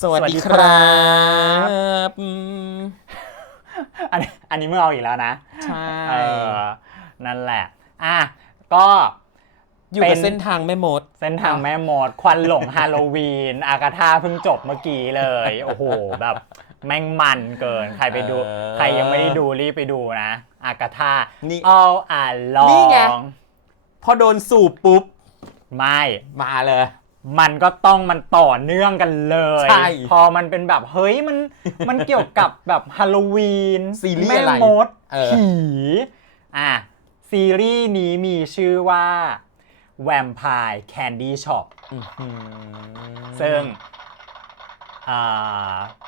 สวัสดีครับอืมอันนี้อันนี้เมื่อเอาอีกแล้วนะ ใช่เออนั่นแหละ อะ ก็อยู่เป็กับนเส้นทางแม่มด เส้นทางแม่มด ควันหลงฮาโลวีน อากาธาเพิ่งจบเมื่อกี้เลย โอ้โห แบบแม่งมันเกิน ใครไปดูเออใครยังไม่ได้ดูรีบไปดูนะ อากาธานี่ all อ่านลอง นี่ไง พอโดนสูบปุ๊บ ไม่ มาเลย มันก็ต้องมันต่อเนื่องกันเลย ใช่พอมันเป็นแบบเฮ้ยมันมันเกี่ยวกับแบบฮาโลวีนซีรีส์แม่อะไรมดเออ ผีอะซีรีส์นี้มีชื่อว่า Vampire Candy Shop อื้อหือซึ่งอ่า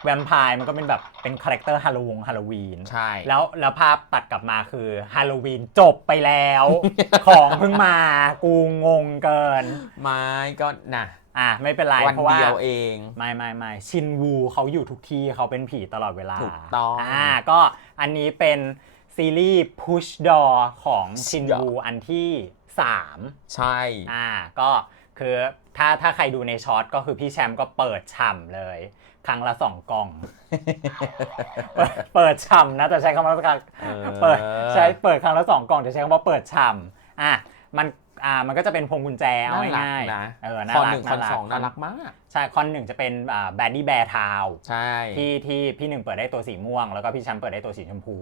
แวมไพร์มันก็เป็นแบบเป็นคาแรคเตอร์ฮาโลวงฮาโลวีน ใช่ แล้วแล้วภาพตัดกลับมาคือฮาโลวีนจบไปแล้ว ของเพิ่งมากูงงเกิน ไม้ก็น่ะอะไม่เป็นไรวันเพราะว่าเดียวเองไม่ไม่ไม่ชินวูเขาอยู่ทุกที่เขาเป็นผีตลอดเวลาถูกต้องอ่าก็อันนี้เป็นซีรีส์ Push Door ของชิน Door วูอันที่ 3 ใช่อ่าก็คือ ถ้าถ้าใครดูในช็อตก็คือพี่แชมป์ก็เปิดฉ่ำเลย ครั้งละสองกล่อง เปิดเปิดฉ่ำนะแต่ใช้คำว่าเออเปิดใช้เปิดครั้งละสองกล่องจะใช้คำว่าเปิดฉ่ำอะมันอ่ามันก็จะเป็นพวงกุญแจเอาน่ารักง่ายนะๆเออน่าคอนรัหกนึ่งคอนสองน่ารักมาก ใช่คอนหนึ่งจะเป็นอ่าแบดดี้แบร์ทาวใช่ที่ที่พี่หนึ่งเปิดได้ตัวสีม่วง แล้วก็พี่แชมป์เปิดได้ตัวสีชมพู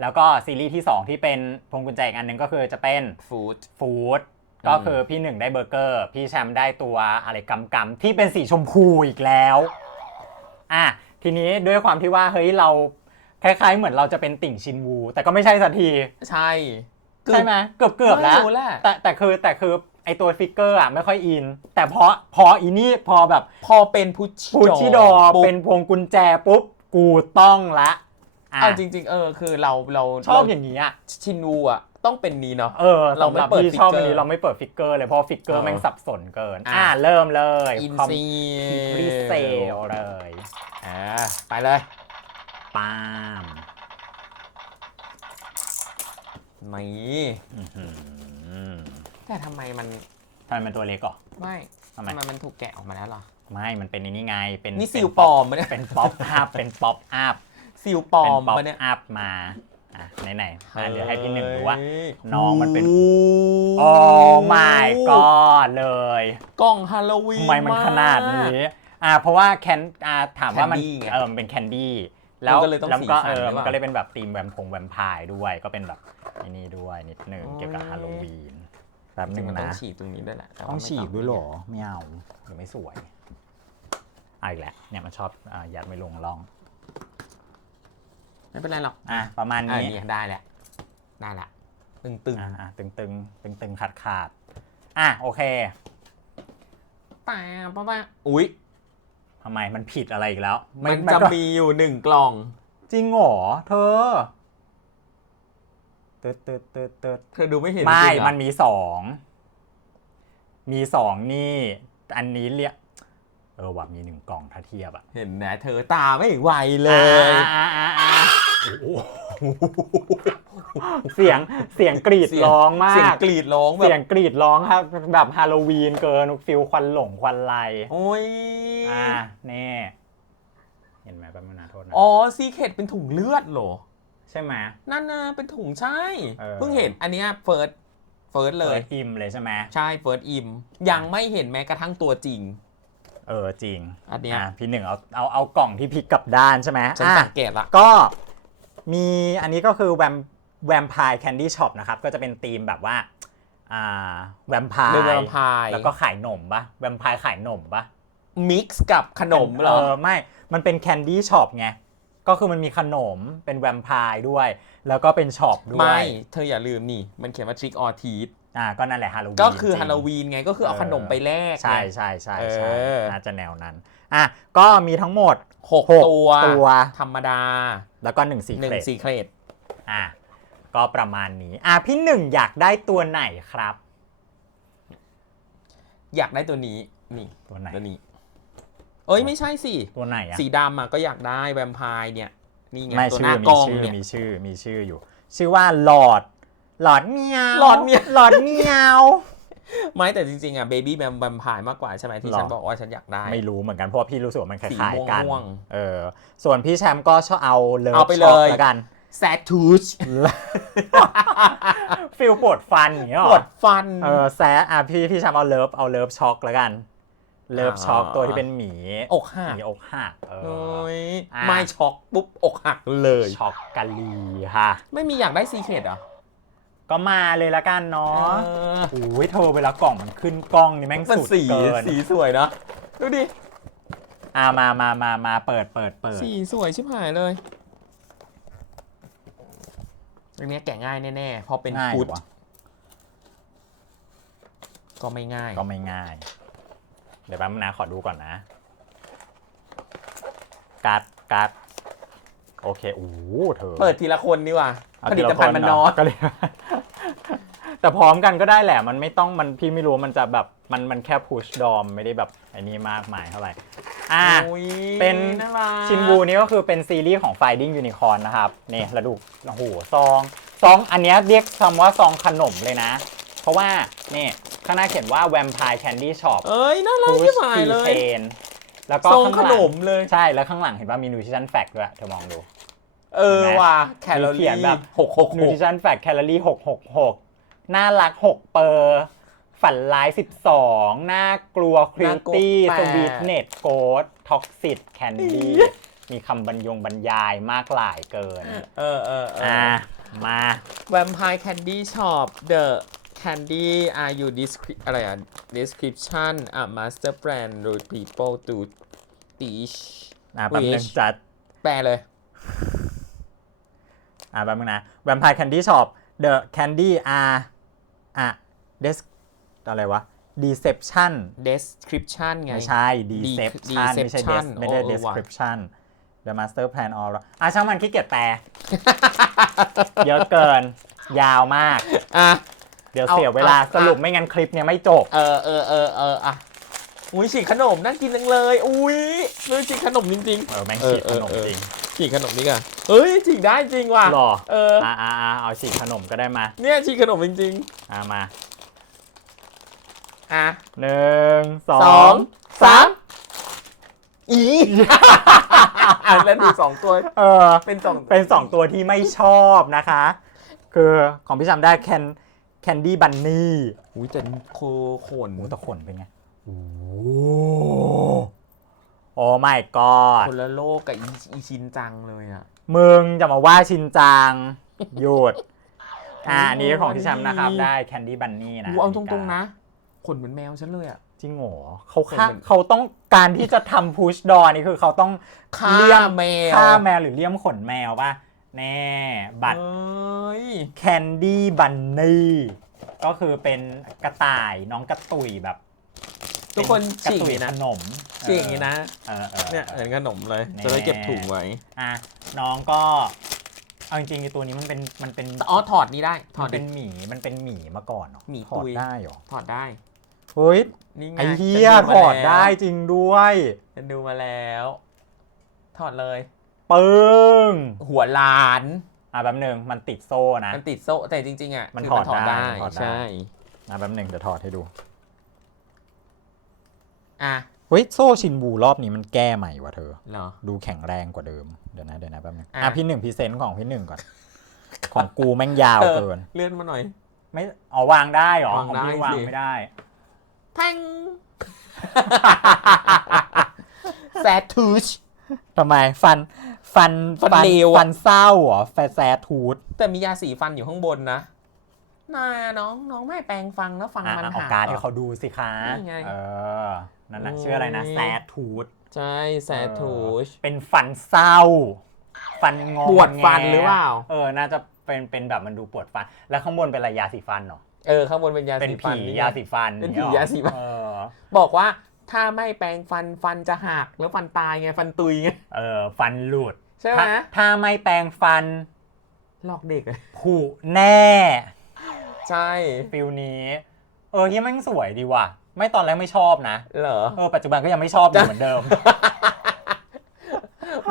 แล้วก็ซีรีส์ที่ 2 ที่เป็นพวงกุญแจอีกอันหนึ่งก็คือจะเป็นฟู้ดฟู้ด ก็คือพี่หนึ่งได้เบอร์เกอร์ พี่แชมป์ได้ตัวอะไรกำกำๆที่เป็นสีชมพูอีกแล้วอะทีนี้ด้วยความที่ว่าเฮ้ยเราคล้ายๆ เหมือนเราจะเป็นติ่งชินวู แต่ก็ไม่ใช่สักทีใช่ใช่ไหมเกือบเกือบๆแล้วไม่รู้แหละแต่แต่คือแต่คือไอตัวฟิกเกอร์อะไม่ค่อยอิน แต่พอพออีนี่พอแบบพอเป็นพุชพูดที่ดอเป็นพวงกุญแจปุ๊บกูต้องละะเอาจริง ๆ เออคือเราเราชอบเรอย่างนี้อะชินูอะ ต้องเป็นนี้เนาะ เออเราสำไม่หรับเปิดพี่ชอบอันฟิกเกอร์นี้เราไม่เปิดฟิกเกอร์เลยเพราะฟิกเกอร์เออแม่งสับสนเกินอะอ่าเริ่มเลยอินคอมซีรีเซลเลยอ่าไปเลยปามนี่อื้อหือแต่ทำไมมันทำไมมันตัวเล็กก่อไม่ทำไมทำไมมันถูกแกะออกมาแล้วเหรอ ไม่ มันเป็นอันนี่ไง เป็นนี่เป็ซิลปลอมปะเนี่ยเป็นป๊อปอัพเป็นป๊อปอัพซิลปลอเป็นมป๊อปปะเนี่ยอัพมา อะไหนๆอะเดี๋ยวให้พี่หนึ่งดูว่าเฮ้ยน้องมันเป็นโโอ้ my god เลย กล้องฮาโลวีนทำไมมันขนาดนี้ อ่าเพราะว่าแคนอ่าถามว่ามัน Candy ไงเออมันเป็นแคนดี้แล้วมันก็เลยต้องแล้วก็สีสันเออหรือเปล่ามั มันก็เลยเป็นแบบธีมแวมพงแวมไพร์ด้วย ก็เป็นแบบไอ้นี่ด้วยนิดหนึ่งโอ้ยเกี่ยวกับฮาโลวีนแป๊บหจรินึ่งงมันต้องนะ ฉีดตรงนี้ด้วยแหละแว่าต้องไม่ฉีกด้วยเหรอไม่เอาเดี๋ยวไม่สวยเอาอีกแล้วเนี่ยมันชอบอ่ายัดไม่ลงร่อง ไม่เป็นไรหรอกอะประมาณอ่านี้เนี่ยได้แหละได้ละตึงตึงอ่าอ่าตึงตึงตึงตึงขาดขาดๆอะโอเคๆป้าป้าป้าอุ๊ยทำไมมันผิดอะไรอีกแล้ว มันไจะมีอยู่หนึ่งกล่อง จริงเหรอเธอตึ๊ดตึ๊ดตึ๊ดตึ๊ดเธอดูไม่เห็นไม่จริงเหรอมันมีสองมีสองนี่ อันนี้เรียกเออว่ามีหนึ่งกล่องถ้าเทียบอะเห็นนะเธอตาไม่ไหวเลยอ่าอ่าอ่า เสียงเสียงกรีดเสียงร้องมาเสียงก กรีดร้องแบเสียบงกรีดร้องครับแบบฮาโลวีนเกินฟิลควันหลงควันไลโอ้ยอ่าแน่เห็นไหมแป๊บนึงนะโทษนะอ๋อซีเคดเป็นถุงเลือดเหรอ ใช่ไหม นั่นนะเป็นถุงใช่ เออ เพิ่งเห็นอันเนี้ยเฟิร์สเฟิร์สเลเปิยดอิมเลยใช่ไหมใช่เฟิร์สอิมยังไม่เห็นแม้กระทั่งตัวจริง เออจริงอันเนี้ย อะพี่หนึ่งเอาเอาเอากล่องที่พลิกกลับด้านใช่ไหมฉันอะสังเกตละก็ มีอันนี้ก็คือแวมแวมไพร์แคนดี้ช็อปนะครับก็จะเป็นธีมแบบว่าอ่าแวมไพร์เรื่องแวมไพร์แล้วก็ขายหนมปะแวมไพร์ขายหนมปะมิกซ์กับขนมเหรอเออไม่ มันเป็นแคนดี้ช็อปไงก็คือมันมีขนมเป็นแวมไพร์ด้วย แล้วก็เป็นช็อปด้วไม่ยเธออย่าลืมนี่ มันเขียนว่า trick or treat อ่าก็นั่นแหละฮาโลวีนก็คือจริงฮาโลวีนไงก็คือเอาเออขนมไปแลกใช่ไงใช่ใช่ใช่เออน่าจะแนวนั้นอะก็มีทั้งหมดหกหกตัวตัวธรรมดา แล้วก็หนึ่งสีหนึ่เคงรดซีเครตอะก็ประมาณนี้ อะพี่หนึ่งอยากได้ตัวไหนครับ อยากได้ตัวนี้นี่ตัวไหน ตัวนี้ เอ้ยไม่ใช่สิ ตัวไหนอะ สีดำอะก็อยากได้แวมไพร์เนี่ย นี่ไงไม่ตัวหชื่อน้ามีกล้องชื่อเนี่ย มีชื่อมีชื่ออยู่ ชื่อว่าหลอด หลอดเมียวหลอดเมียว หลอดเมียว ไม่แต่จริงๆอะเบบี้แบมแบมพายมากกว่าใช่ไหมที่หรอฉันบอกว่าฉันอยากได้ ไม่รู้เหมือนกันเพราะว่าพี่รู้สึกว่ามันคสีล้ายๆกันม่วงเออ ส่วนพี่แชมป์ก็ชอบเอาเลิฟเอาไปช็อกเลยแล้วกัน แซดทูชฟิลปวดฟันอย่างเงี้ยหรปอวดฟัน เออแซะอะพี่พี่แชมป์เอาเลิฟเอาเลิฟช็อกแล้วกัน เลิฟช็อกอ่าตัวที่เป็นหมีอกหัหกมีอกหักเอโอ้อ ยอะ ไม่ช็อกปุ๊บอกหักเลย ช็อกกะลีค่ะ ไม่มีอยากได้ซีเครตเหรอ ก็มาเลยละกันเนาะเออโอ้ยเธอเวลากล่องมันขึ้นกล้องนี่แม่งมันสุดสีเกินสีสวยเนาะดูดิอ่ามามามามาเปิดเปิดเปิดสีสวยชิบหายเลยอันเนี้ยแกะง่ายแน่ๆเพอเป็นง่ายฟุตวะก็ไม่ง่าย ก็ไม่ง่าย เดี๋ยวแป๊บนึงนะขอดูก่อนนะกัดกัดโอเคโอ้โหเธอ เปิดทีละคนดีกว่าเอาผลิตภัณฑ์มันน้อยก็เลย แต่พร้อมกันก็ได้แหละมันไม่ต้องมันพี่ไม่รู้ว่ามันจะแบบมันมันแค่พุชดอมไม่ได้แบบไอ้นี่มากมายเท่าไหร่อะโอ้ยเป็นารัก ชินบูนี้ก็คือเป็นซีรีส์ของ Finding Unicorn นะครับนี่แล้วดูโอ้โหซองซองอันเนี้ยเรียกคำว่าซองขนมเลยนะ เพราะว่านี่ข้างหน้าเขียนว่า Vampire Candy Shop เอ้ยน่ารัก Push ชิบหายเลย Keychain แล้วก็ทรงข้างขหลันงมเลย ใช่แล้วข้างหลังเห็นว่ามี Nutrition Fact ด้วยเธอมองดู เออเห็นไหม ว่ะแคลอมีเขีรี่ยนแบบหกหกหก Nutrition Fact แคลอรี่666 น่ารัก6เปอร์ ฝันร้าย12น่ากลัวคริวตี้สวีทเนตโกดท็อกซิตแคนดี้มีคำบรรยงบรรยายมากหลายเกิน เออเออเออ่าอมา Vampire Candy Shop The Candy are you descri- อะไรอะ description a master brand to people to teach อ่าแป๊บนึง Wish จัด แปลเลย อ่าแป๊บนึงนะ Vampire Candy Shop The Candy are อะ des อะไรวะ Deception description ไง ไม่ใช่ Deception ไม่ใช่ des Deception ไม่ได้เออเออว่ะ description The Master Plan all อะช่างมันขี้เกียจแปลเยอะเกิน ยาวมาก อะ เดี๋ยวเอาเสียเวลาเอาสรุปไม่งั้นคลิปเนี่ยไม่จบ เออเออเออเอออะ อุ้ยฉีกขนมน่ากินจังเลย อุ้ยเรื่องฉีกขนมจริง เออแม่งเออฉีกขนมเออเออ จริงๆฉีกขนมนี่กันเฮ้ยฉีกได้จริงว่ะหรอเอออ่าอ่าอ่าเอาฉีกขนมก็ได้มาเนี่ยฉีกขนมจริงอ่ามาๆอะหนึ่งสอสองงสามอีอะแล้วดูสองตัวเออ เป็นสองเป็นสองตัวที่ไม่ชอบนะคะ คือของพี่จำได้แคนแคนดี้บันนี่อุ้ยแต่โคขนหมูตะขนเป็นไง โอ้โอ้ my god คนละโลกกับอีอีชินจังเลยอะ มึงจะมาว่าชินจังหยุดอ่าโอ้ยอันนี้ของพี่แชมป์นะครับบันนี่ได้แคนดี้บันนี่นะอูเอาตรงๆนะ ขนเหมือนแมวฉันเลยอะ จริงเหรอเขาฆ่าเหมือนเขาต้องการที่จะทำพุชดอนี่คือเขาต้องฆ่าเลี่ยมแมวฆ่าแมวหรือเลี่ยมขนแมวป่ะ แน่ บัตรเอ้ยแคนดี้บันนี่ก็คือเป็นกระต่ายน้องกระตุยแบบ ทุกคนกระฉีกตุยอย่างนี้ขนะนมฉีกอย่างนี้นะเออเออ เนี่ยเหมือนขนมเลยแน่ จะได้เก็บถุงไว้อะน้องก็เอาจริงๆไอตัวนี้มันเป็นมันเป็นอ๋อถอดนี้ได้ถอมัดนเป็นหมีมันเป็นหมีมาก่อนเหรอหมีถอตุดยได้เหรอถอดได้เฮ้ยนี่ไงไอเฮียฉันถอดได้จริงด้วย ฉันดูมาแล้ว ถอดเลย ปึ้งหัวล้านอะแป๊บหนึงมันติดโซ่นะ มันติดโซ่แต่จริงๆอะมันคืถอดถอดได้ได้ถอดได้ ใช่ อะแป๊บหนึงเดี๋ยวถอดให้ดู อะเฮ้ยโซ่ชินบูรอบนี้มันแก้ใหม่ว่ะเธอ เหรอ ดูแข็งแรงกว่าเดิม เดี๋ยวนะเดี๋ยวนะแป๊บนึงอะ อะพี่หนึ่งพรีเซนต์ของพี่หนึ่งก่อน ของกูแม่งยาวเกิน เลื่อนมาหน่อย ไม่อ๋อวางได้เหรอวางของได้พี่วางสิ ไม่ได้ แพงแซดทูช ทำไมฟันฟันฟันเลวอะ ฟันเศร้าเหรอแฟแซทูดแต่มียาสีฟันอยู่ข้างบนนะน่าน้องน้องไม่แปรงฟันแล้วฟันอะมันเอาหักการ์ดเหรให้อเขาดูสิคะนี่ไง เออ นั่นน่ะโอ้ยชื่ออะไรนะแซทูดใช่แซดทูชเป็นฟันเศร้า ฟันงอปวดฟันแงหรือเปล่า เออน่าจะเป็นเป็นแบบมันดูปวดฟัน แล้วข้างบนเป็นอะไรยาสีฟันเหรอเออข้างบนเป็นยาเป็นสีฟันผีนี่ไงยาสีฟันเป็นงี้ผีหรอยาสีฟันเออบอกว่าถ้าไม่แปรงฟันฟันจะหักแล้วฟันตายไงฟันตุยไงเออฟันหลุดใช่ไหมถ้าถ้าไม่แปรงฟันหลอกเด็กเลยผุแน่ ใช่ฟิลนี้ เออที่แม่งสวยดีว่ะ ไม่ตอนแรกไม่ชอบนะเหรอ เออปัจจุบันก็ยังไม่ชอบอยู่เหมือนเดิม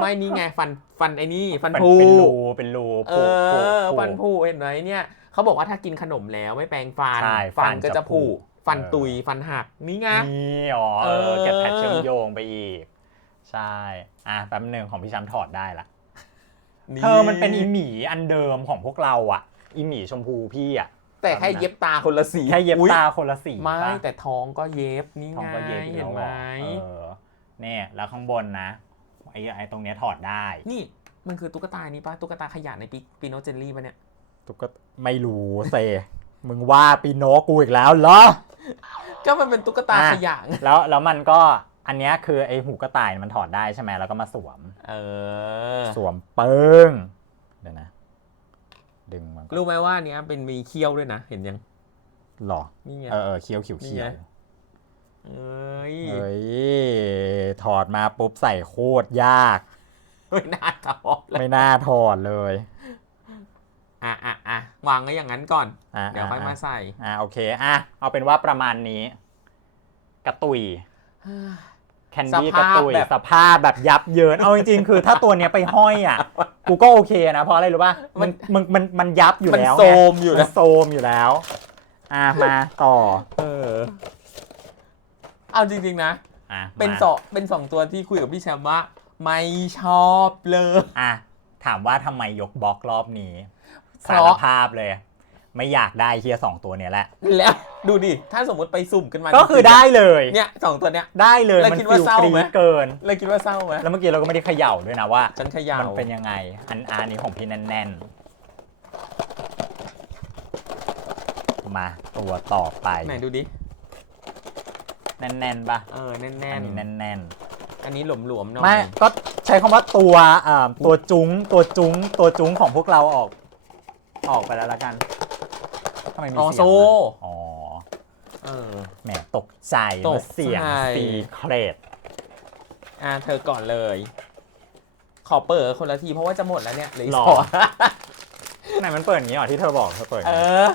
ไม่นี่ไงฟันฟันไอ้นี่ฟันเป็นผุเป็นรูเป็นรูเอผุผุอผุ ฟันผุเห็นไหมเนี่ยเขาบอกว่าถ้ากินขนมแล้วไม่แปรงฟัน ใช่ฟันฟันก็จะจะผุ ผุฟันเออตุยฟันหักนี่ไง นี่อ๋อเอเอออ เก็บแพทเชื่อมโยงไปอีก ใช่ อะแป๊บหนึ่งของพี่ช้ำถอดได้ละ เธอมันเป็นอีหมีอันเดิมของพวกเราอะ อีหมีชมพูพี่อะ แต่แค่เย็บตาคนละสีแค่เย็บอุ๊ตาคนละสีไม่ปะแต่ท้องก็เย็บนี่ทองไงก็เย็บอยู่เห็นแล้วไหมเหรอเออเนี่ยแล้วข้างบนนะไอ้ไอ้ตรงเนี้ยถอดได้ นี่มันคือตุ๊กตานี่ปะตุ๊กตาขยะในปีปีโนเจลลี่ปะเนี่ยตุ๊กตาไม่รู้เซมึงว่าปีโนกูอีกแล้วเหรอก็มันเป็นตุ๊กตาอะขยะไงแล้วแล้วมันก็อันเนี้ยคือไอ้หูกระต่ายมันถอดได้ใช่ไหมแล้วก็มาสวม เออ สวมปึ้งเดี๋ยวนะ ดึงมันก่อนรู้ไหมว่าอันเนี้ยเป็นมีเขี้ยวด้วยนะ เห็นยัง หรอ นี่ไง เออเออเคี้ยวเขียวนี่เขียไงวเอ้ยเฮ้ย ถอดมาปุ๊บใส่โคตรยาก ไม่น่าทอดเลยไม่น่าถอดเลยอะอะอะวางไว้อย่างนั้นก่อน อะเดี๋ยวค่อยมาอะใส่ อะโอเค อะ เอาเป็นว่าประมาณนี้ กระตุย แคนดี้สกระภาพตุยแบบสภาพแบบยับเยิน เอาจริงๆ คือถ้าตัวเนี้ยไปห้อยอะ กูก็โอเคนะ เพราะอะไรรู้ป่ะ มันมันมันมันยับอยู่มันแล้วไงโซมอยู่มันะนโซมอยู่แล้ว อะมาต่อ เออ เอาจริง ๆ นะอะเป็นมาสองเป็นสองตัวที่คุยกับพี่แชมป์ว่า ไม่ชอบเลย อะ ถามว่าทำไมยกบล็อกรอบนี้เพสาราะรภาพเลย ไม่อยากได้เฮียสองตัวเนี้ยแหละ แล้วดูดิ ถ้าสมมติไปสุ่มกันมาก็คือได้เลยเนี่ยสองตัวเนี้ย ได้เลยแล้วมันคิดว่าฟิลเศร้ากรีไหม ดเกินเลยคิดว่าเศร้าไหมแล้วเมื่อกี้เราก็ไม่ได้เขย่าด้วยนะว่า ฉันเขยาวมันเป็นยังไง อันอันนี้ของพี่แน่นๆ มาตัวต่อไป ไหนดูดิ แน่นๆปะเออแน่อันนนี้แน่นๆอันนี้หลวมๆหน่ๆอย ไม่ก็ใช้คำว่าตัวอ่าตัวจุ้งตัวจุ้งตัวจุ้งของพวกเราออก ออกไปแล้วละกัน ทำไมมีอ๋อเสียงโซ่วะอ๋อ เออ แหมตกใจตกว่าเสียงใจซีเครตอะเธอก่อนเลย ขอเปิดคนละทีเพราะว่าจะหมดแล้วเนี่ยเหลยหรอสองไหนมันเปิดอย่างนี้เหรอที่เธอบอกเธอเปิดอเอย่างนี้อ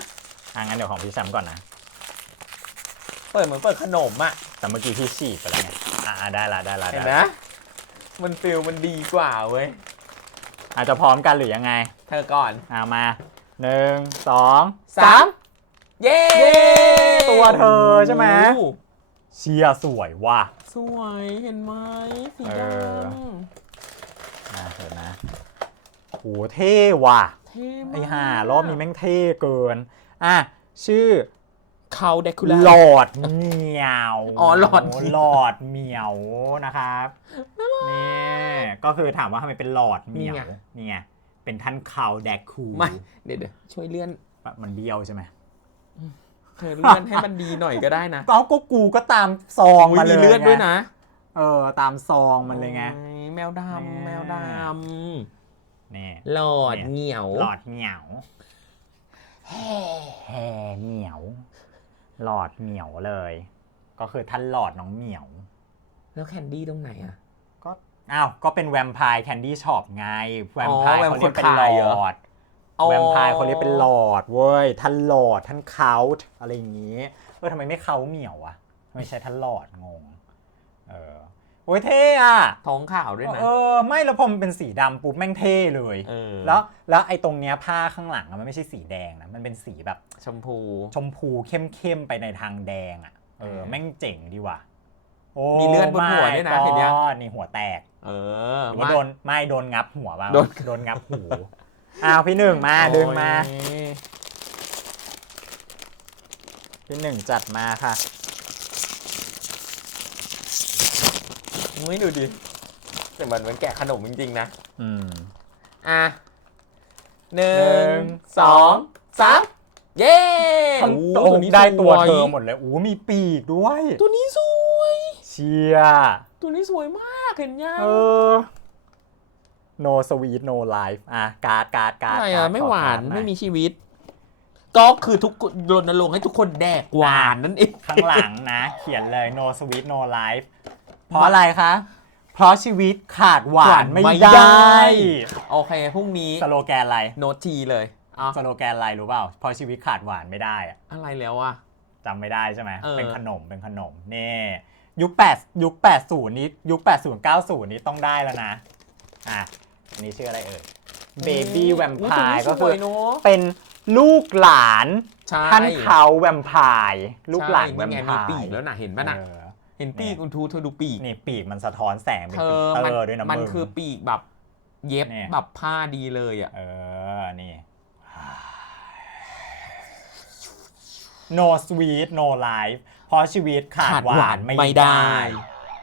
อะงั้นเดี๋ยวของพี่แซมก่อนนะ เปิดเหมือนเปิดขนมอะ แต่เมื่อกี้พี่ฉีกไปแล้วไงอ่าได้ละได้ละเห็นได้ไหมละมันฟิลมันดีกว่าเว้ย อาจจะพร้อมกันหรือยังไงเธอก่อน เอามา หนึ่งสองสามเย้เย้ตัวเธอใช่ไหมโอ้เชียร์สวยว่ะ สวยเห็นไหมสีเอดอำนะเถอะนะโหเท่ว่ะ เท่มากไอ้ห่ารอบนี้แม่งเท่เกิน อะ ชื่อเขาเดคูล่า หลอดเหมียวอ๋อหลอดเหมียว หลอดเหมียวนะครับ นี่ ก็คือถามว่าทำไมเป็นหลอดเหมียวนี่ไง เป็นท่านเขาแดกคูไม่เดี๋ยวเดี๋ยวช่วยเลื่อน มันเบี้ยวใช่ไหมเธอเลื่อนให้มันดีหน่อยก็ได้นะก็ก็กูก็ตามซองอุ๊ยมาเลยมีเลื่อนด้วยนะเออตามซองมันเลยไงโอ้แมวดแม่ำแมวดนี่ำหลอดเหนียวหลอดเหมียวแห่แห่เหมียว หลอดเหมียวเลย ก็คือท่านหลอดน้องเหมียว แล้วแคนดี้ตรงไหนอะก็ อ้าว ก็เป็นแวมไพร์แคนดี้ช็อปไง แวมไพร์อ๋อเขาเรียกเป็นหลแวมไพร์เหรออด แวมไพร์เขาเรียกเป็นหลอดเว้ย ท่านหลอดท่านเขาท์อะไรอย่างงี้ เออทำไมไม่เขาเหมียวอะทำไม่ใช่ท่านหลอดงง เออโอ้ยเท่อะท้องขาวด้วยนะเออ ไม่แล้วพอมันเป็นสีดำปุ๊บแม่งเท่เลยเออแล้วแล้วไอ้ตรงเนี้ยผ้าข้างหลังอะมันไม่ใช่สีแดงนะ มันเป็นสีแบบ ชมพู ชมพูเข้มๆไปในทางแดงอะเออเออแม่งเจ๋งดีว่ะโอ้ มีเลือดบนหัวด้วยนะเห็นยังก็นี่หัวแตก เออหรือว่าโดนไม่โดนงับหัวบ้างโดน โดนงับหูอ้าวพี่หนึ่งมาดึงมา โอ้ยพี่หนึ่งจัดมาค่ะไม่ดูดิแต่มันเหมือนแกะขนมจริงๆนะ อืม อะหนึ่หนึ่ง งสองสามเย้ทั้งโอ้ตัวนี้ได้ตัวสยเธอหมดเลยอู้มีปีกด้วย ตัวนี้สวยเชียร์ตัวนี้สวยมากเห็นยังเออ no sweet no life อะ การ์ดการ์ดการ์ดอะไรการ์อะดไม่ขอหวานการ์ดไม่อยมีชีวิต ก็คือทุกคนรณรงค์ให้ทุกคนแดกหวานนั่นเอง ข้างหลังนะ เขียนเลย no sweet no life เพราะอะไรคะ เพราะชีวิตขาดหวานไม่ไม่ได้ได้ โอเคพรุ่งนี้สโลแกนอะไรโน้ตทีเลยอะสโลแกนอะไรรู้เปล่าเพราะชีวิตขาดหวานไม่ได้ อะอะไรแล้วอะจำไม่ได้ใช่ไหมเออเป็นขนมเป็นขนมนี่ ยุค8ยุค80นี้ยุค80 90 นี้ต้องได้แล้วนะ อะ อันนี้ชื่ออะไรเอ่ย Baby อุ๊ยตัว Vampire นี้ก็สคืวอยเนอะ เป็นลูกหลานใช่ ท่านเขาแวมไพร์ลูกหลานใช่แวมไงไพมีร์ปีกแล้วนะเห็นปะน่ะเออ เห็นปีกคุณทูเธอดูปีกนี่ปีกมันสะท้อนแสงเป็นเธปีอเตมันอร์ด้วยนะมันมึง คือปีกแบบ เย็บเนี่ย แบบผ้าดีเลยอะ เออ นี่ no sweet no life เพราะชีวิตขาดหวานไม่ได้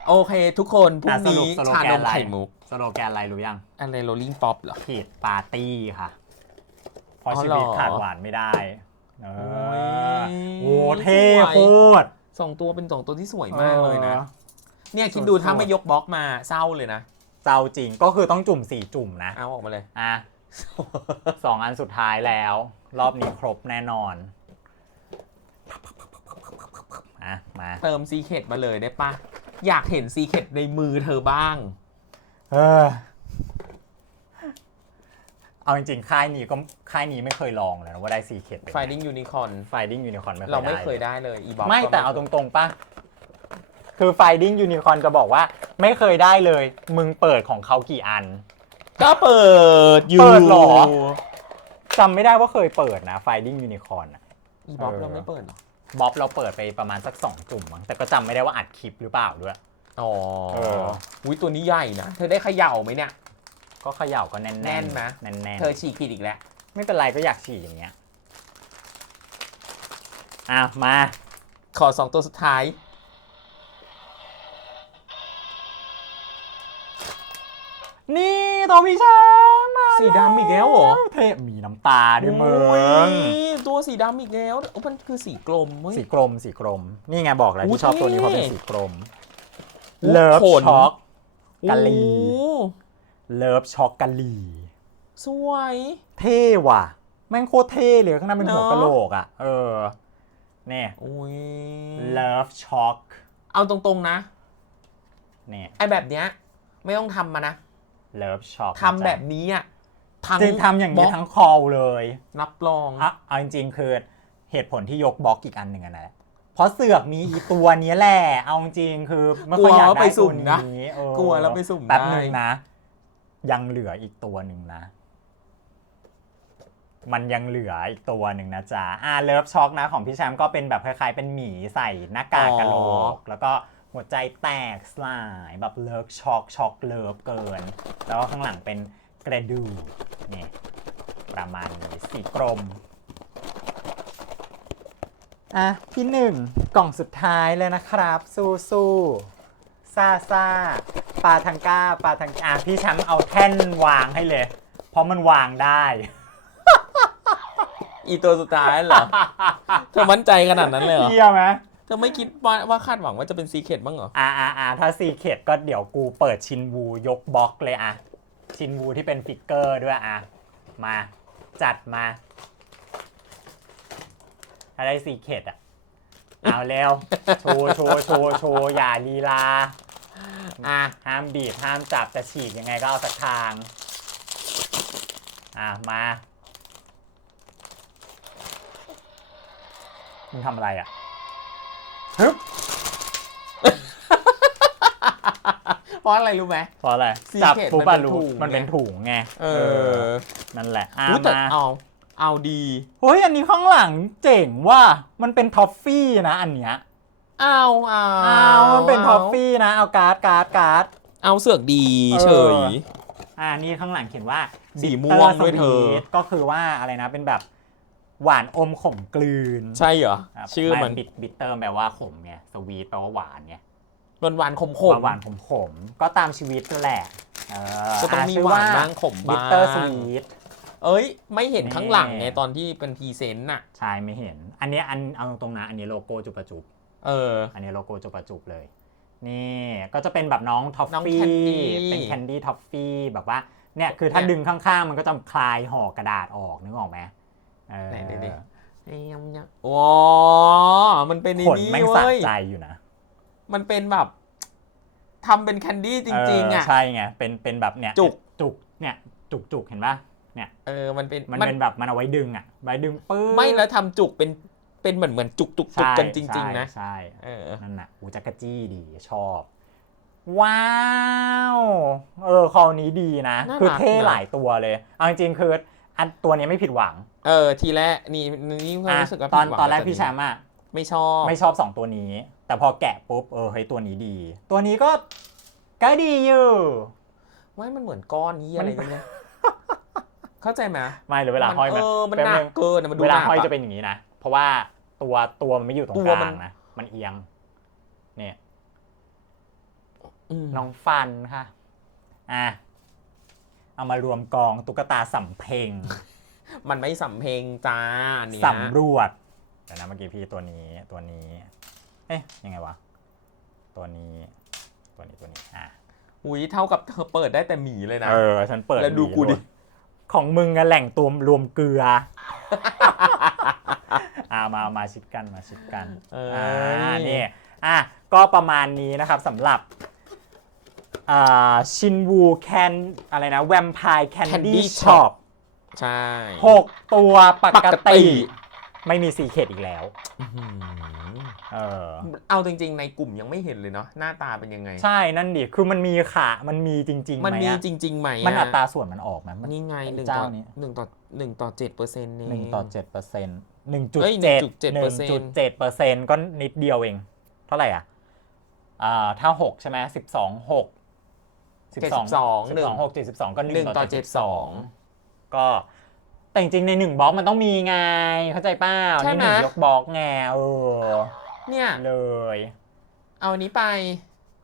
โอเค ทุกคนพรุ่อะงสรุนี้ปสโลชาแกนนมอะไรไข่มุกสโลแกนอะไรรู้ยัง อะไรโรลลิ่งป๊อปเหรอผิดปาร์ตี้ค่ะเพราะอ๋อชีวิตเหรอขาดหวานไม่ได้เออโอ้โอ้ยเท่สวยโคตรสองตัวเป็นสองตัวที่สวยมากเลยนะออเนี่ยคิดดูสวยๆถ้าไม่ยกบล็อกมาเศร้าเลยนะเจ้าจริงก็คือต้องจุ่มสี่จุ่มนะเอาออกมาเลยอะสองอันสุดท้ายแล้ว รอบนี้ครบแน่นอน อะมาเติมซีเคดมาเลยได้ปะอยากเห็นซีเคดในมือเธอบ้าง เออ เอาจริงๆ ค่ายนี้ก็ค่ายนี้ไม่เคยลองเลยนะว่าได้ซีเคด Finding Unicorn ไฟดิ้งยูนิคอนไม่เคยเราไม่ด้เคยได้เลยอีบ็อกไม่แต่เอาตรงๆป่ะ คือไฟดิ้งยูนิคอนจะบอกว่า ไม่เคยได้เลย มึงเปิดของเขากี่อัน ก็เปิดอยู่เปิดเหรอ จำไม่ได้ว่าเคยเปิดนะไฟดิ้งยูนิคอนอีบ็อกเออเราไม่เปิดเหรอ บ๊อบเราเปิดไปประมาณสักสองจุ่มมั้งแต่ก็จำไม่ได้ว่าอัดคลิปหรือเปล่าด้วย อ๋อเอออุ้ยตัวนี้ใหญ่นะ เธอได้เขย่าไหมเนี่ย ก็เขย่าก็แน่นๆแน่นไหม แน่นเธอฉีกผิดอีกแล้วๆไม่เป็นไรก็อยากฉี่อย่างเงี้ย อะมา ขอสองตัวสุดท้าย นี่ตัวพี่แชมป์มา สีดำอีกแล้วเหรอเทพมีน้ำตาด้วยมึโอ้งยตัวสีดำอีกแล้วโอ้มันคือสีกลมเว้ย สีกรมสีกรม นี่ไงบอกแล้วอู้ที่ชอบตัวนี้เท่เพราะเป็นสีกรมอู้เลิฟขนช็อกกะลีโอ้เลิฟช็อกกะลีสวย เท่ว่ะ แม่งโคตรเท่เลยข้างหน้าเป็นหัวเนอะ กะโหลกอะ เออเนี่ยโอ้ยเลิฟช็อกเอาตรงๆนะ เนี่ยไอแบบเนี้ย ไม่ต้องทำมานะเลิฟช็อกทำแบบนี้อะ ทั้งจริงทำอย่างบล็นี้อก ทั้งคอลเลยรับรอง อะเอาจริงๆคือเหตุผลที่ยกบล็อกอีกอันหนึ่งอะนะเพราะเสือกมีอีตัวเนี้ยแหละเอาจริงๆคือไม่ค่อยอยากกลัวว่าได้ไปสุ่ตัวมนะนี้เออกลัวแล้วไปสุ่มแป๊บได้หนึ่งนะ ยังเหลืออีกตัวหนึ่งนะ มันยังเหลืออีกตัวหนึ่งนะจ๊ะอ่าเลิฟช็อกนะ ของพี่แชมป์ก็เป็นแบบคล้ายๆ เป็นหมีใส่หน้ากากกะโหลกแล้วก็หัวใจแตกสลายแบบเลิฟช็อกช็อกเลิฟเกิน แล้วก็ข้างหลังเป็น กระดูกนี่ประมาณนี้สีกรม อะพี่หนึ่งกล่องสุดท้ายเลยนะครับ สู้สู้ซาซาปาทังก้าปาทังอะพี่แชมป์เอาแท่นวางให้เลย เพราะมันวางได้ อีตัวสุดท้ายเหรอ เธอมั่นใจขนาดนั้นเลยเหรอ เยี่ยไหมเธอไม่คิดว่าว่าคาดหวังว่าจะเป็นซีเคดบ้างเหรอ อ่าอ่าอ่าถ้าซีเคดก็เดี๋ยวกูเปิดชินวูยกบล็อกเลยอะ ชินวูที่เป็นฟิกเกอร์ด้วยอะ มาจัดมาถ้าได้ซีเคดอะ เอาเร็วโชว์โชว์โชว์โชว์อย่าลีลา อะ ห้ามบีบ ห้ามจับจะฉีกยังไงก็เอาสักทาง อะ มามึงทำอะไรอะฮึบ ราะอะไรรู้ไหม เพราะอะไร Secret จับปุ๊บมัอะนเป็นรู้ถุงมันเป็นไงถุงไงเออนั่นแหละอะอุ๊ยแต่มาเอาเอาดี เฮ้ยอันนี้ข้างหลังเจ๋งว่ามันเป็นท็อฟฟี่นะอันเนี้ยเอาเอาอ้าวมันเป็นท็อฟฟี่นะเอาการ์ดการ์ดการ์ด เอาเสือกดีเออเฉยอ่านี่ข้างหลังเขียนว่า สีม่วง Bitter ด้วยเธอ Sweet ก็คือว่าอะไรนะเป็นแบบหวานอมขมกลืนใช่เหรอ ครับชื่อมัน บิตบิตเตอร์แปลว่าขมไงสวีทแปลว่าหวานไง หวานหวานๆขมขมหวานขมขมๆ ก็ตามชีวิตนั่นแหละเออก็ต้องมีชื่หวานบ้างขมบิบ้าตเตอร์สงวีท เอ้ย ไม่เห็นข้างหลังไงแน่ตอนที่เป็นพรีเซนต์น่ะ ใช่ไม่เห็น อันเนี้ยอันเอาตรงๆนะ อันนี้โลโก้จุบปะจุบเออ อันนี้โลโก้จุบปะจุบเลย นี่ก็จะเป็นแบบน้องท็อฟน้องฟี่ Candy เป็นแคนดี้ท็อฟฟี่แบบว่าเนี่ยคือถ้าเนี่ย ดึงข้างๆ มันก็จะคลายห่อกระดาษออกนึกออกไหมเออไหนดิไอ้ยำยำว้ามันเป็นไอ้ขนนี่แม่งสะเว้ยใจอยู่นะ มันเป็นแบบทำเป็นแคนดี้จริงๆเออะอใช่ไงเป็นเป็นแบบเนี่ยจุกจุกเนี่ยจุกจุกเห็นปะเนี่ยเออมันเป็นมันเป็นแบบมันเอาไว้ดึงอะไว้ดึงปื้ไม่แล้วทำจุกเป็นเป็นเหมือนเหมือนจุกจุกจุกใช่กันจริงใช่ๆนะใช่เออนั่นน่ะอูจักรจี้ดีชอบ ว้าว เออคอนี้ดีนะน่ารักคือเท่นะหลายตัวเลย เอาจริงๆคืออันตัวนี้ไม่ผิดหวัง เออ ทีแรกนี่นี่ความอะรู้สึกว่าตอนผิดหวังตอนแรกต่พี่แชมป์อะไม่ชอบไม่ชอบสองตัวนี้ แต่พอแกะปุ๊บเออเฮ้ยตัวนี้ดี ตัวนี้ก็ก็ดีอยู่ ไม่มันเหมือนก้อนนี้อะไรมันกันเนี่ยเข้าใจไหมไม่หรือเวลาห้อยเอมันอมันแป๊บหนันึกงเกินอะมันดูเวลาหนักห้อยอะจะเป็นอย่างนี้นะ เพราะว่าตัวตัวมันไม่อยู่ตรงตักวลามันงนะ มันเอียง เนี่ยอืมน้องฟันค่ะ อะ เอามารวมกองตุ๊กตาสำเพ็งมันไม่สำเพลงจ้าเนี่ยสำรวจเดี๋ยวนะเมื่อกี้พี่ตัวนี้ตัวนี้ เอ๊ะยังไงวะ ตัวนี้ตัวนี้ตัวนี้อะอุ้ยเท่ากับเธอเปิดได้แต่หมีเลยนะ เออ ฉันเปิดแล้วดูกูดิหมีวยของมึงอะแหล่งตัวรวมเกลือ อ่ามามาชิดกันมาชิดกันเอออ่าอ่นี่อะก็ประมาณนี้นะครับสำหรับอ่าชินวูแคนอะไรนะแวมไพร์แคนดี้ช็อปใช่หกตัวปปกกติติ ไม่มีซีเคดอีกแล้วอื้อหือเออ เอาจริง ๆ ในกลุ่มยังไม่เห็นเลยเนาะหน้าตาเป็นยังไง ใช่นั่นดิคือมันมีขามันมีจริงๆไหมันมมีอะจริงๆไหมอะมันอัตราส่วนมันออกไหมมัน นี่ไงหนึ่งเจ้าต่อนี้ หนึ่งต่อหนึ่งต่อเจ็ดเปอร์เซ็นต์นี่ หนึ่งต่อเจ็ดเปอร์เซ็นต์หนึ่งจุดเอ้ยเจ็ด1.7%หนึ่งจุดเจ็ดเปอร์เซ็นต์ก็นิดเดียวเอง เท่าไหร่อะอ่าถ้าหกใช่ไหมสิบสองหกเจ็ดสิบสองสิหบนึ่สงองหกเจ็ดสิบสองก็หหนึ่นึ่งงต่ต่ออเจ็เจ็ดดสสอองงก็ แต่จริงๆในหนึ่งบล็อกมันต้องมีไง เข้าใจเป้าใช่นี่ไหม หนึ่งยกบล็อกไงเออเนี่ย เลย เอาอันนี้ไป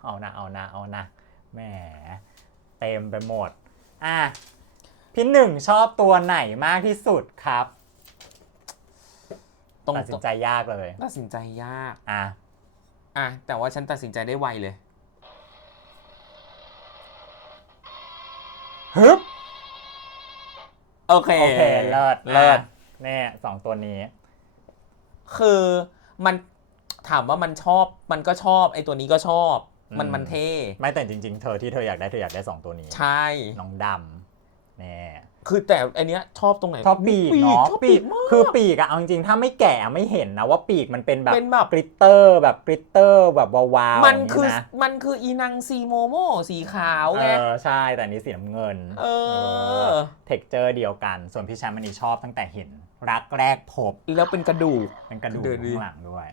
เอานะเอานะเอานะแหมเต็มไปหมด อะพี่หนึ่งชอบตัวไหนมากที่สุดครับตรงตัดสินใจยากเลย ตัดสินใจยาก อะอะแต่ว่าฉันตัดสินใจได้ไวเลย ฮึบ โอเคโอเคเลิศเลิศอะเนี่ยสองตัวนี้ คือมันถามว่ามันชอบมันก็ชอบไอ้ตัวนี้ก็ชอบ มันอืมมันเท่ ไม่แต่จริง ๆ เธอที่เธออยากได้เธออยากได้สองตัวนี้ ใช่ น้องดำเนี่ย คือแต่อันเนี้ยชอบตรงไหน ชอบปีกเนาะชอบปีกมาก คือปีกอะเอาจริงๆ ถ้าไม่แก่ไม่เห็นนะว่าปีกมันเป็นแบบเป็นแบบกริตเตอร์แบบกริตเตอร์แบบวาวๆมันย่างคือนะมันคืออีนังซีโมโมสีขาวเอไงอใช่แต่อันนี้สีน้ำเงินเออ เท็กเจอร์เดียวกัน ส่วนพี่แชมป์อันนี้ชอบตั้งแต่เห็น รักแรกพบแล้วเป็นกระดูก เป็นกระดูกเดี๋ยวดิ ข้างหลังด้วย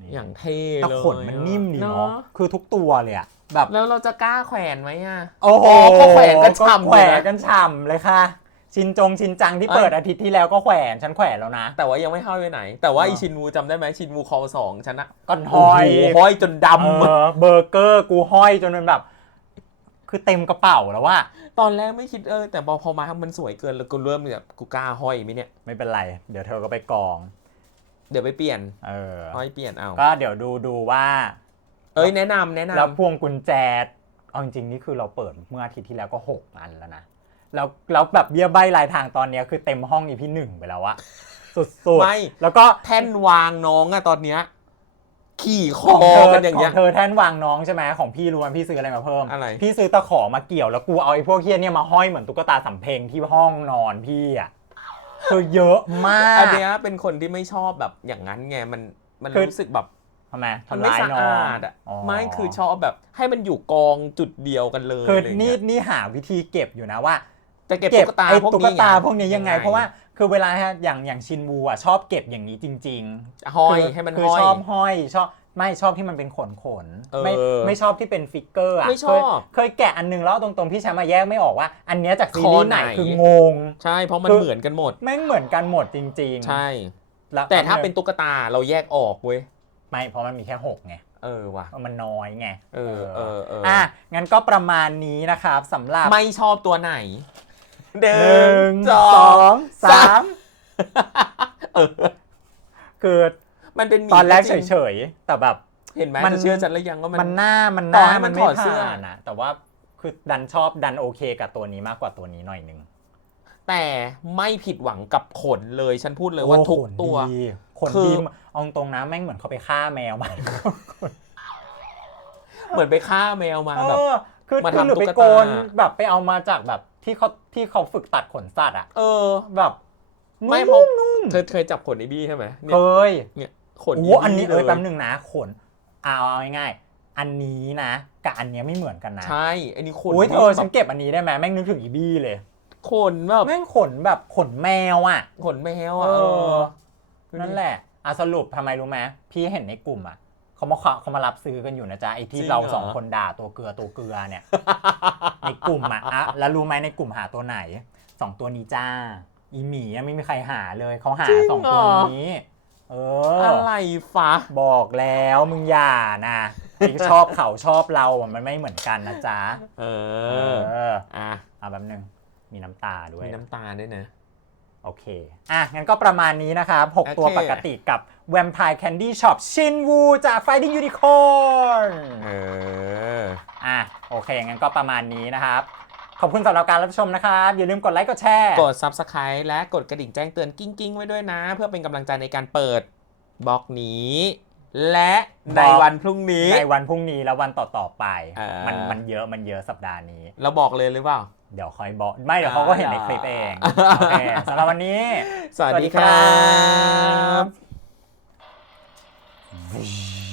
นี่อย่างเท่แต่เลยขนมันนิ่มดีเนาะคือทุกตัวเลยอะแบบ แล้วเราจะกล้าแขวนไหมอะ โอ้โหก็แขวนกันฉ่ำแขวเลยนนะกันฉ่ำเลยค่ะ ชินจงชินจังที่เอ้ยเปิดอาทิตย์ที่แล้วก็แขวนฉันแขวนแล้วนะ แต่ว่ายังไม่ห้อยไปไหน แต่ว่าอ๋ออีชินวูจำได้ไหมชินวูคอสองฉันอะก็ห้อยโโห้อยจนดเออเบอร์เกอร์กูห้อยจนมันแบบ คือเต็มกระเป๋าแล้วว่าำตอนแรกไม่คิดเออแต่พอพอมามันสวยเกินแล้วกูเริ่มแบบกูกล้าห้อยไหมเนี่ยไม่เป็นไร เดี๋ยวเธอก็ไปกอง เดี๋ยวไปเปลี่ยน เออห้อยเปลี่ยนเอาก็เดี๋ยวดูดูว่า เอ้ยแนะนำแนะนำแล้วพวงกุญแจเอาจริงๆนี่คือเราเปิดเมื่ออาทิตย์ที่แล้วก็หกอันแล้วนะ แล้วแล้วแบบเบี้ยใบลายทางตอนเนี้ยคือเต็มห้องอีพี่หนึ่งไปแล้วอะสุดไม่ ๆแล้วก็แท่นวางน้องอะตอนเนี้ยขี่คขอองเธอกันอย่างขอเงี้งยเธอแท่นวางน้องใช่ไหมของพี่รู้ไหมพี่ซื้ออะไรมาเพิ่มอะไร พี่ซื้อตะขอมาเกี่ยวแล้วกูเอาไอ้พวกเฮียเนี่ยมาห้อยเหมือนตุ๊กตาสำเพ็งที่ห้องนอนพี่อะคือเยอะมากอันเนี้ยเป็นคนที่ไม่ชอบแบบอย่างนั้นไงมันมันคือรู้สึกแบบทำไมมันทำไม่ร้ายสะน้องอาดอะไม่คือชอบแบบให้มันอยู่กองจุดเดียวกันเลยคืออะไรอย่างนี่เงี้ย นี่หาวิธีเก็บอยู่นะว่า จะเก็บเก็บตุ๊กตาไอ้พวกตุ๊กนี้ตาไงพวกนี้ยังไง เพราะว่าคือเวลาอย่างอย่างชินวูอะชอบเก็บอย่างนี้จริงๆห้อยคืให้มันคือห้อย ชอบห้อยชอบไม่ชอบที่มันเป็นขนขนๆเออไม่ไม่ชอบที่เป็นฟิกเกอร์อะไม่ชอบเคยเคยแกะอันนึงแล้วตรงๆพี่แชมป์มาแยกไม่ออกว่า อันเนี้ยจากซีรีคอส์ไหนไหน คืองง ใช่เพราะมันคือ เหมือนกันหมด แม่งเหมือนกันหมดจริงๆใช่ ล้วแต่ถ้าเป็นตุ๊กตาเราแยกออกเว้ยไม่เพราะมันมีแค่หกไงเออว่ะ มันน้อยไงเออเออเอออะงั้นก็ประมาณนี้นะครับสำหรับ ไม่ชอบตัวไหน หนึ่หนึ่งสสอองงสามเออคือมันเป็นหมีตอนแรกจงเฉยๆแต่แบบเห็นไหมมันเธอเชื่อฉันหรือยังว่ามัมันนหน้ามันหต่อน้าให้มัมันนถไม่อดเสื้อผ่านนะแต่ว่าคือดันชอบดันโอเคกับตัวนี้มากกว่าตัวนี้หน่อยหนึงแต่ไม่ผิดหวังกับขนเลยฉันพูดเลยว่าโอ้ทุกขนตัวดีขนคือดีเอาตรงนะแม่งเหมือนเขาไปฆ่าแมวมาเหมือนไปฆ่าแมวมาเอแบบอคือมาคือทำหรือไปตุ๊กตาโกนแบบไปเอามาจากแบบ ที่เขาที่เขาฝึกตัดขนสัตว์อะเออ แบบไม่นุ่เพราะนุ่มเธอเคยจับขนไอ้บี้ใช่ไหมเนี่เคยยเนี่ยขนโอ้บี้อันนี้เอ้ยลแป๊บนึงนะขนเอาเอาง่ายๆอันนี้นะกับอันเนี้ยไม่เหมือนกันนะใช่อันนี้ขนอุ้ยเธอฉันแบบเก็บอันนี้ได้ไหมแม่งนึกถึงอีบี้เลยขนแบบแม่งขนแบบขนแมวอะ ขนแมวเออะเอออ นั่นแหละอะสรุปทำไมรู้ไหมพี่เห็นในกลุ่มอะ เขามาเขามารับซื้อกันอยู่นะจ๊ะไอ้ที่เราสองคนด่าตัวเกลือตัวเกลือเนี่ย ในกลุ่มอะอะแล้วรู้ไหมในกลุ่มหาตัวไหนสองตัวนี้จ้า อีหมีอะไม่มีใครหาเลยเขาหาสองตัวนี้เออ อะไรฟะ บอกแล้วมึงอย่านะที่ชอบเขาชอบเราอะมันไม่เหมือนกันนะจ๊ะเอเออออะ เอาแป๊บนึงมีน้ำตาด้วย มีน้ำตาด้วยนะ โอเค อะ งั้นก็ประมาณนี้นะครับ 6 ตัวโอเคปกติกับ Vampire Candy Shop ชินวูจาก Fighting Unicorn เออ อะ โอเค งั้นก็ประมาณนี้นะครับ ขอบคุณสำหรับการรับชมนะครับ อย่าลืมกดไลค์ กดแชร์ กด Subscribe และกดกระดิ่งแจ้งเตือนกิ้งกิ้งๆไว้ด้วยนะ เพื่อเป็นกำลังใจในการเปิดบล็อกนี้ และในวันพรุ่งนี้ ในวันพรุ่งนี้และวันต่อๆไปอ่ามัมันมันเยอะมันเยอะสัปดาห์นี้ เราบอกเลยหรือเปล่า เดี๋ยวคอยบอก ไม่เดี๋ยวเขาก็เห็นในคลิปเองโอเคสำหรับวันนี้ สวัสดีครับสวัสดีครับ